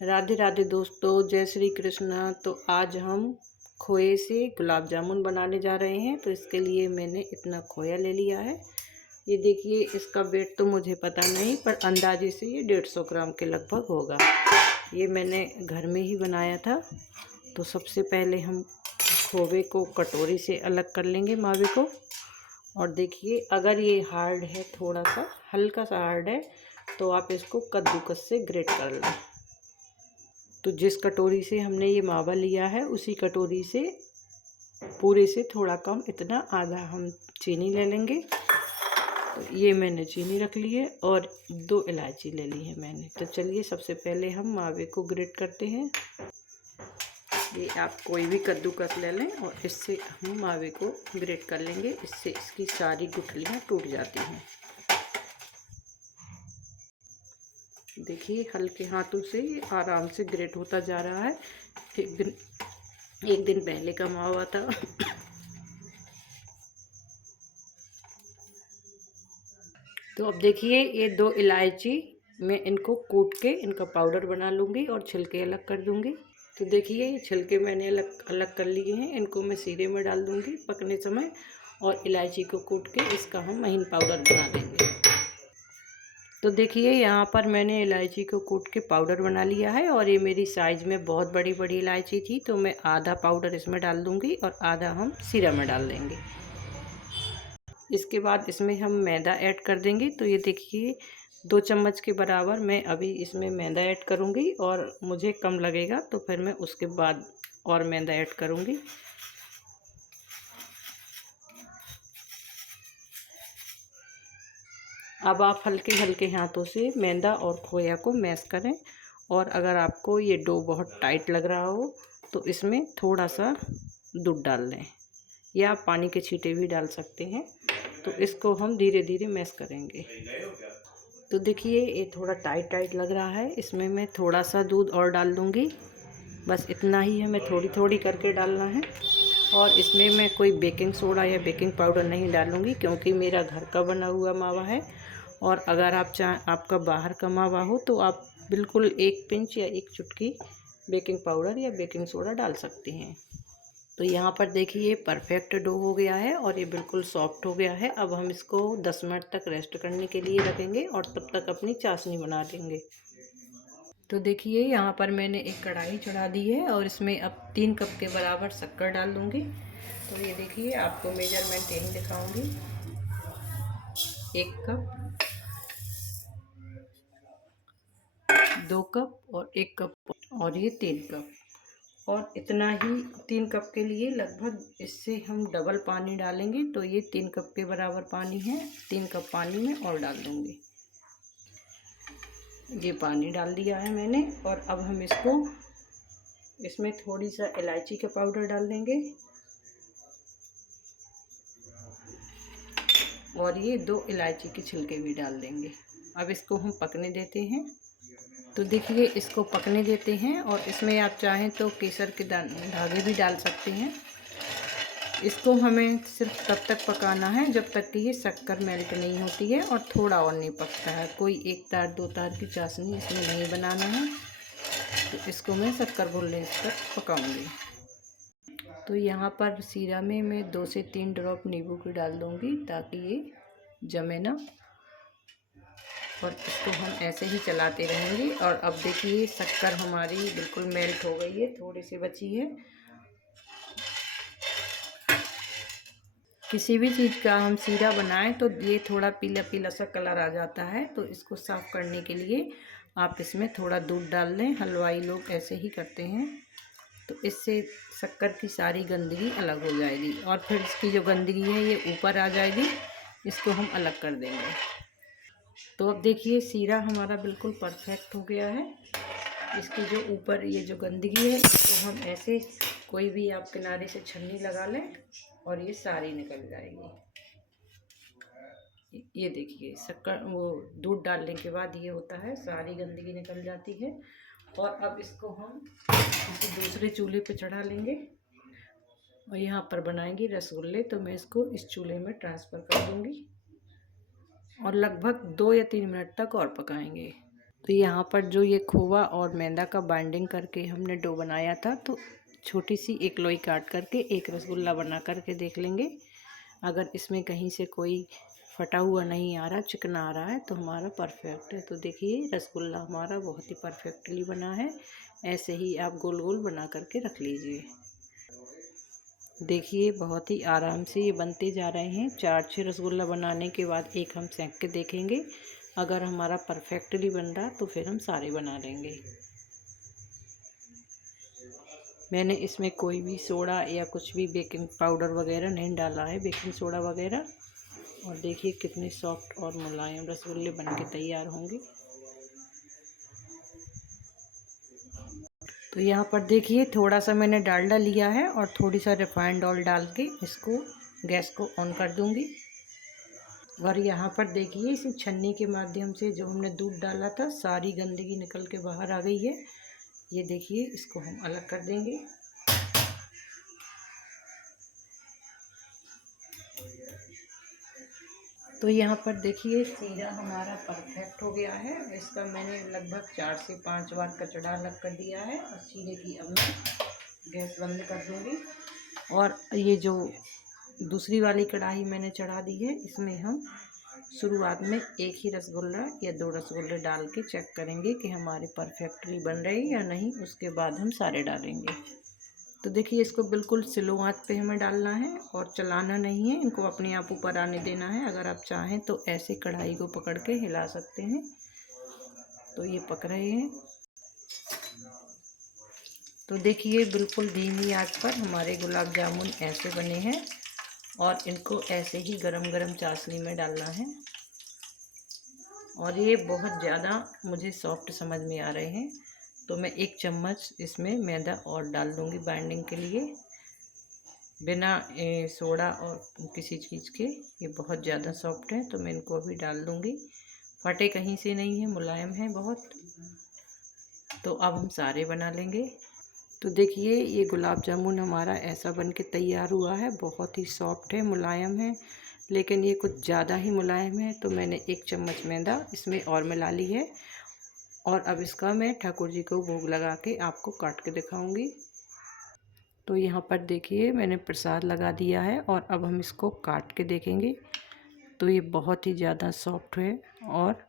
राधे राधे दोस्तों, जय श्री कृष्णा। तो आज हम खोए से गुलाब जामुन बनाने जा रहे हैं। तो इसके लिए मैंने इतना खोया ले लिया है। ये देखिए, इसका वेट तो मुझे पता नहीं, पर अंदाजे से ये 150 ग्राम के लगभग होगा। ये मैंने घर में ही बनाया था। तो सबसे पहले हम खोवे को कटोरी से अलग कर लेंगे, मावे को। और देखिए, अगर ये हार्ड है, थोड़ा सा हल्का सा हार्ड है, तो आप इसको कद्दूकस से ग्रेट कर लें। तो जिस कटोरी से हमने ये मावा लिया है, उसी कटोरी से पूरे से थोड़ा कम, इतना आधा हम चीनी ले लेंगे। तो ये मैंने चीनी रख ली है और 2 इलायची ले ली है मैंने। तो चलिए, सबसे पहले हम मावे को ग्रेट करते हैं। ये आप कोई भी कद्दूकस ले लें और इससे हम मावे को ग्रेट कर लेंगे। इससे इसकी सारी गुठलियाँ टूट जाती हैं। देखिए, हल्के हाथों से ये आराम से ग्रेट होता जा रहा है। एक दिन पहले का मावा था। तो अब देखिए, ये 2 इलायची मैं इनको कूट के इनका पाउडर बना लूँगी और छिलके अलग कर दूँगी। तो देखिए, ये छिलके मैंने अलग अलग कर लिए हैं। इनको मैं सीरे में डाल दूँगी पकने समय, और इलायची को कूट के इसका हम महीन पाउडर बना लेंगे। तो देखिए, यहाँ पर मैंने इलायची को कूट के पाउडर बना लिया है। और ये मेरी साइज़ में बहुत बड़ी बड़ी इलायची थी, तो मैं आधा पाउडर इसमें डाल दूँगी और आधा हम सीरा में डाल देंगे। इसके बाद इसमें हम मैदा ऐड कर देंगे। तो ये देखिए, 2 चम्मच के बराबर मैं अभी इसमें मैदा ऐड करूँगी, और मुझे कम लगेगा तो फिर मैं उसके बाद और मैदा ऐड करूँगी। अब आप हल्के हल्के हाथों से मैदा और खोया को मैश करें। और अगर आपको ये डो बहुत टाइट लग रहा हो, तो इसमें थोड़ा सा दूध डाल लें, या आप पानी के छींटे भी डाल सकते हैं। तो इसको हम धीरे धीरे मैश करेंगे। तो देखिए, ये थोड़ा टाइट टाइट लग रहा है। इसमें मैं थोड़ा सा दूध और डाल दूँगी। बस इतना ही हमें थोड़ी थोड़ी करके डालना है। और इसमें मैं कोई बेकिंग सोडा या बेकिंग पाउडर नहीं डालूँगी, क्योंकि मेरा घर का बना हुआ मावा है। और अगर आपका बाहर का मावा हो, तो आप बिल्कुल 1 पिंच या 1 चुटकी बेकिंग पाउडर या बेकिंग सोडा डाल सकती हैं। तो यहाँ पर देखिए, परफेक्ट डो हो गया है और ये बिल्कुल सॉफ्ट हो गया है। अब हम इसको 10 मिनट तक रेस्ट करने के लिए रखेंगे, और तब तक अपनी चाशनी बना लेंगे। तो देखिए, यहाँ पर मैंने एक कढ़ाई चढ़ा दी है, और इसमें अब 3 कप के बराबर शक्कर डाल दूँगी। तो ये देखिए, आपको मेजरमेंट यही दिखाऊँगी। 1 कप, 2 कप और 1 कप, और ये 3 कप। और इतना ही 3 कप के लिए लगभग इससे हम डबल पानी डालेंगे। तो ये 3 कप के बराबर पानी है। 3 कप पानी में और डाल दूँगी। ये पानी डाल दिया है मैंने। और अब हम इसमें थोड़ी सा इलायची का पाउडर डाल देंगे, और ये 2 इलायची के छिलके भी डाल देंगे। अब इसको हम पकने देते हैं। तो देखिए, इसको पकने देते हैं, और इसमें आप चाहें तो केसर के धागे भी डाल सकते हैं। इसको हमें सिर्फ तब तक पकाना है जब तक कि ये शक्कर मेल्ट नहीं होती है और थोड़ा और नहीं पकता है। कोई 1 तार 2 तार की चाशनी इसमें नहीं बनाना है। तो इसको मैं शक्कर घुलने तक पकाऊंगी। तो यहाँ पर सीरा में मैं 2 से 3 ड्रॉप नींबू की डाल दूँगी, ताकि ये जमे ना। और इसको हम ऐसे ही चलाते रहेंगे। और अब देखिए, शक्कर हमारी बिल्कुल मेल्ट हो गई है, थोड़ी सी बची है। किसी भी चीज़ का हम सीरा बनाएं तो ये थोड़ा पीला पीला सा कलर आ जाता है। तो इसको साफ़ करने के लिए आप इसमें थोड़ा दूध डाल दें। हलवाई लोग ऐसे ही करते हैं। तो इससे शक्कर की सारी गंदगी अलग हो जाएगी, और फिर इसकी जो गंदगी है ये ऊपर आ जाएगी। इसको हम अलग कर देंगे। तो अब देखिए, सीरा हमारा बिल्कुल परफेक्ट हो गया है। इसकी जो ऊपर ये जो गंदगी है, इसको हम ऐसे कोई भी आप किनारे से छन्नी लगा लें, और ये सारी निकल जाएगी। ये देखिए, शक्कर वो दूध डालने के बाद ये होता है, सारी गंदगी निकल जाती है। और अब इसको हम किसी दूसरे चूल्हे पे चढ़ा लेंगे, और यहाँ पर बनाएंगे रसगुल्ले। तो मैं इसको इस चूल्हे में ट्रांसफ़र कर दूँगी, और लगभग 2 या 3 मिनट तक और पकाएंगे। तो यहाँ पर जो ये खोवा और मैदा का बाइंडिंग करके हमने डो बनाया था, तो छोटी सी एक लोई काट करके एक रसगुल्ला बना करके देख लेंगे। अगर इसमें कहीं से कोई फटा हुआ नहीं आ रहा, चिकना आ रहा है, तो हमारा परफेक्ट है। तो देखिए रसगुल्ला हमारा बहुत ही परफेक्टली बना है। ऐसे ही आप गोल गोल बना करके रख लीजिए। देखिए बहुत ही आराम से ये बनते जा रहे हैं। 4-6 रसगुल्ला बनाने के बाद एक हम सेंक के देखेंगे। अगर हमारा परफेक्टली बन रहा तो फिर हम सारे बना लेंगे। मैंने इसमें कोई भी सोडा या कुछ भी बेकिंग पाउडर वगैरह नहीं डाला है, बेकिंग सोडा वगैरह। और देखिए कितने सॉफ्ट और मुलायम रसगुल्ले बनके तैयार होंगे। तो यहाँ पर देखिए थोड़ा सा मैंने डालडा लिया है और थोड़ी सा रिफाइंड ऑयल डाल के इसको गैस को ऑन कर दूंगी। और यहाँ पर देखिए इसी छन्नी के माध्यम से जो हमने दूध डाला था, सारी गंदगी निकल के बाहर आ गई है। ये देखिए इसको हम अलग कर देंगे। तो यहाँ पर देखिए सीरा हमारा परफेक्ट हो गया है। इसका मैंने लगभग 4 से 5 बार कचड़ा अलग कर दिया है। और सीरे की अब मैं गैस बंद कर दूँगी। और ये जो दूसरी वाली कढ़ाई मैंने चढ़ा दी है, इसमें हम शुरुआत में एक ही रसगुल्ला या 2 रसगुल्ले डाल के चेक करेंगे कि हमारे परफेक्टली बन रहे हैं या नहीं। उसके बाद हम सारे डालेंगे। तो देखिए इसको बिल्कुल स्लो आंच पे हमें डालना है और चलाना नहीं है। इनको अपने आप ऊपर आने देना है। अगर आप चाहें तो ऐसे कढ़ाई को पकड़ के हिला सकते हैं। तो ये पक रहे हैं। तो देखिए बिल्कुल धीमी आंच पर हमारे गुलाब जामुन ऐसे बने हैं। और इनको ऐसे ही गरम गरम चाशनी में डालना है। और ये बहुत ज़्यादा मुझे सॉफ्ट समझ में आ रहे हैं। तो मैं 1 चम्मच इसमें मैदा और डाल दूँगी बाइंडिंग के लिए, बिना सोडा और किसी चीज़ के। ये बहुत ज़्यादा सॉफ्ट है तो मैं इनको अभी डाल दूँगी। फटे कहीं से नहीं है, मुलायम है बहुत। तो अब हम सारे बना लेंगे। तो देखिए ये गुलाब जामुन हमारा ऐसा बन के तैयार हुआ है। बहुत ही सॉफ्ट है, मुलायम है, लेकिन ये कुछ ज़्यादा ही मुलायम है। तो मैंने 1 चम्मच मैदा इसमें और मिला ली है। और अब इसका मैं ठाकुर जी को भोग लगा के आपको काट के दिखाऊंगी। तो यहाँ पर देखिए मैंने प्रसाद लगा दिया है और अब हम इसको काट के देखेंगे। तो ये बहुत ही ज़्यादा सॉफ्ट है और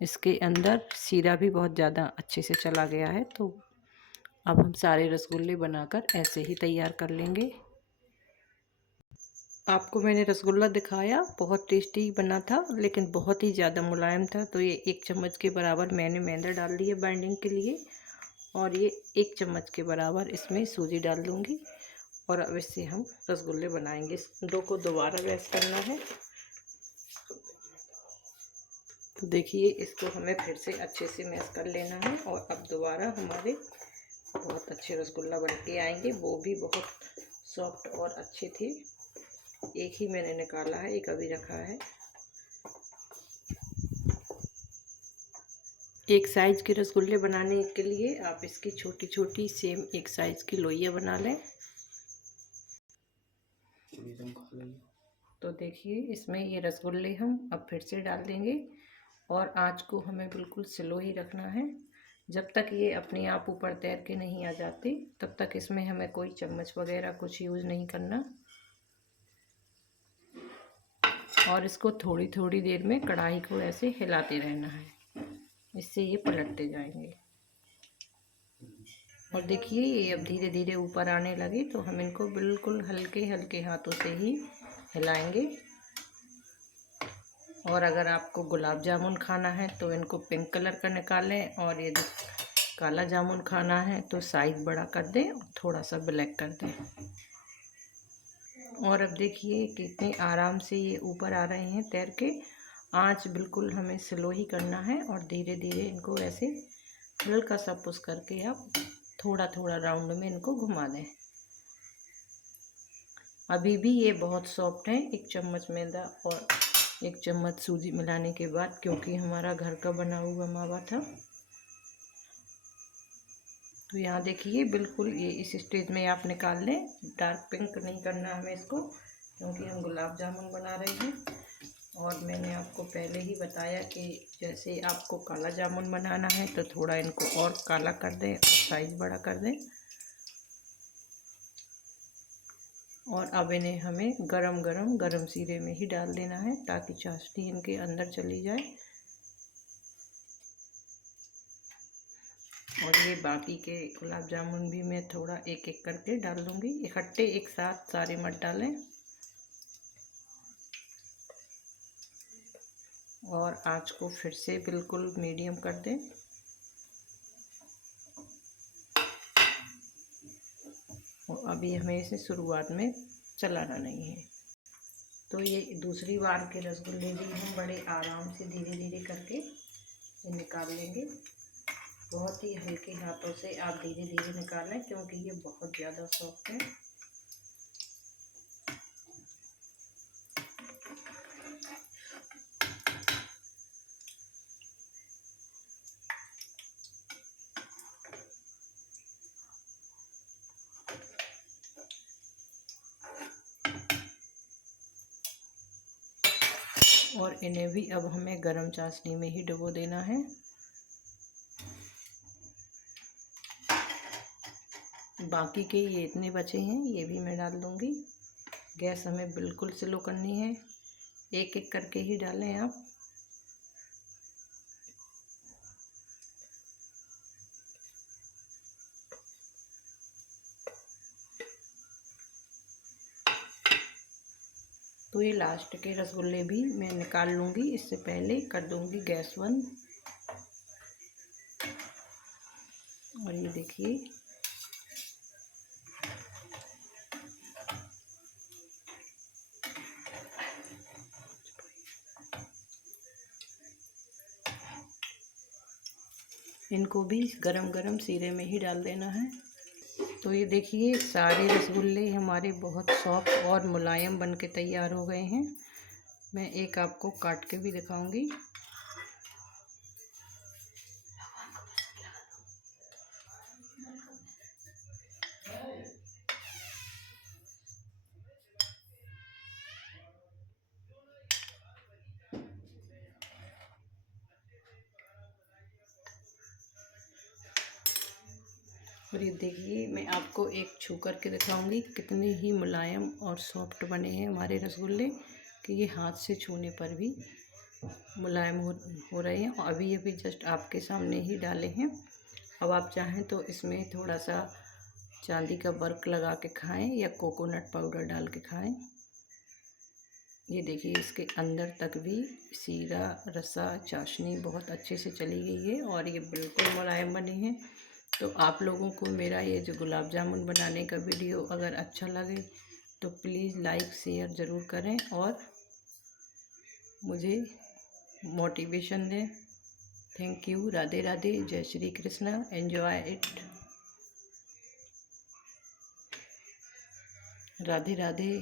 इसके अंदर सीरा भी बहुत ज़्यादा अच्छे से चला गया है। तो अब हम सारे रसगुल्ले बनाकर ऐसे ही तैयार कर लेंगे। आपको मैंने रसगुल्ला दिखाया, बहुत टेस्टी बना था, लेकिन बहुत ही ज़्यादा मुलायम था। तो ये 1 चम्मच के बराबर मैंने मैदा डाल दी है बाइंडिंग के लिए। और ये 1 चम्मच के बराबर इसमें सूजी डाल दूँगी। और अब इससे हम रसगुल्ले बनाएंगे। इस डो को दोबारा मैश करना है। तो देखिए इसको हमें फिर से अच्छे से मैश कर लेना है। और अब दोबारा हमारे बहुत अच्छे रसगुल्ला बन के आएंगे। वो भी बहुत सॉफ्ट और अच्छे थे। एक ही मैंने निकाला है, एक अभी रखा है। एक साइज के रसगुल्ले बनाने के लिए आप इसकी छोटी छोटी सेम एक साइज की लोइयाँ बना लें। तो देखिए इसमें ये रसगुल्ले हम अब फिर से डाल देंगे। और आंच को हमें बिल्कुल स्लो ही रखना है। जब तक ये अपने आप ऊपर तैर के नहीं आ जाते, तब तक इसमें हमें कोई चम्मच वगैरह कुछ यूज़ नहीं करना। और इसको थोड़ी थोड़ी देर में कढ़ाई को ऐसे हिलाते रहना है, इससे ये पलटते जाएंगे। और देखिए ये अब धीरे धीरे ऊपर आने लगे। तो हम इनको बिल्कुल हल्के हल्के हाथों से ही हिलाएंगे। और अगर आपको गुलाब जामुन खाना है तो इनको पिंक कलर का निकालें। और यदि काला जामुन खाना है तो साइज बड़ा कर दें और थोड़ा सा ब्लैक कर दें। और अब देखिए कितने आराम से ये ऊपर आ रहे हैं तैर के। आंच बिल्कुल हमें स्लो ही करना है और धीरे धीरे इनको ऐसे हल्का सा पुश करके आप थोड़ा थोड़ा राउंड में इनको घुमा दें। अभी भी ये बहुत सॉफ्ट है। 1 चम्मच मैदा और 1 चम्मच सूजी मिलाने के बाद, क्योंकि हमारा घर का बना हुआ मावा था। तो यहाँ देखिए बिल्कुल ये इस स्टेज में आप निकाल लें। डार्क पिंक नहीं करना हमें इसको, क्योंकि हम गुलाब जामुन बना रहे हैं। और मैंने आपको पहले ही बताया कि जैसे आपको काला जामुन बनाना है तो थोड़ा इनको और काला कर दें और साइज़ बड़ा कर दें। और अब इन्हें हमें गरम सीरे में ही डाल देना है ताकि चाशनी इनके अंदर चली जाए। और ये बाकी के गुलाब जामुन भी मैं थोड़ा एक एक करके डाल दूँगी, इकट्ठे एक साथ सारे मत डालें। और आँच को फिर से बिल्कुल मीडियम कर दें। और अभी हमें इसे शुरुआत में चलाना नहीं है। तो ये दूसरी बार के रसगुल्ले भी हम बड़े आराम से धीरे धीरे करके ये निकाल लेंगे। बहुत ही हल्के हाथों से आप धीरे धीरे निकालें क्योंकि ये बहुत ज़्यादा सॉफ्ट है। और इन्हें भी अब हमें गरम चाशनी में ही डुबो देना है। बाकी के ये इतने बचे हैं, ये भी मैं डाल दूँगी। गैस हमें बिल्कुल स्लो करनी है, एक एक करके ही डालें आप। तो ये लास्ट के रसगुल्ले भी मैं निकाल लूँगी, इससे पहले कर दूँगी गैस बंद। और ये देखिए इनको भी गरम सीरे में ही डाल देना है। तो ये देखिए सारे रसगुल्ले हमारे बहुत सॉफ्ट और मुलायम बन के तैयार हो गए हैं। मैं एक आपको काट के भी दिखाऊंगी। और ये देखिए मैं आपको एक छू करके दिखाऊंगी कितने ही मुलायम और सॉफ्ट बने हैं हमारे रसगुल्ले कि ये हाथ से छूने पर भी मुलायम हो रहे हैं। और अभी अभी जस्ट आपके सामने ही डाले हैं। अब आप चाहें तो इसमें थोड़ा सा चांदी का वर्क लगा के खाएं या कोकोनट पाउडर डाल के खाएं। ये देखिए इसके अंदर तक भी सीरा रसा चाशनी बहुत अच्छे से चली गई है और ये बिल्कुल मुलायम बने हैं। तो आप लोगों को मेरा ये जो गुलाब जामुन बनाने का वीडियो अगर अच्छा लगे तो प्लीज़ लाइक शेयर ज़रूर करें और मुझे मोटिवेशन दें। Thank you. राधे राधे। जय श्री कृष्णा। Enjoy it. राधे राधे।